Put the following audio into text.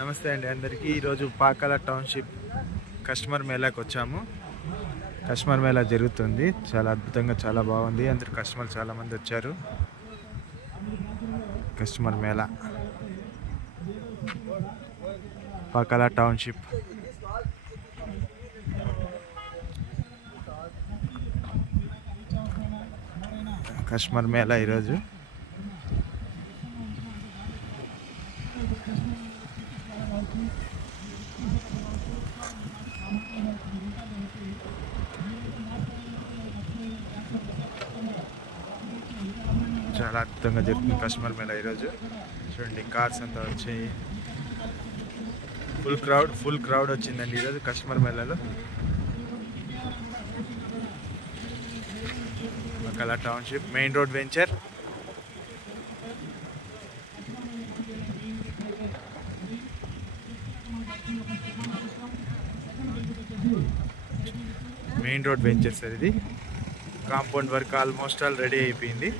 నమస్తే అండి అందరికీ. ఈరోజు పాకాల టౌన్షిప్ కస్టమర్ మేళాకి వచ్చాము. కస్టమర్ మేళా జరుగుతుంది, చాలా అద్భుతంగా, చాలా బాగుంది. అందరు కస్టమర్ చాలామంది వచ్చారు. Customer Mela Pakala township. Customer Mela ఈరోజు చాలా అద్భుతంగా జరుగుతుంది. కస్టమర్ మేళా ఈరోజు చూడండి, కార్స్ అంతా వచ్చాయి. ఫుల్ క్రౌడ్ వచ్చిందండి ఈరోజు కస్టమర్ మేళాలో. Pakala township main road venture. Main road venture sir ఇది. Compound work almost already అయిపోయింది.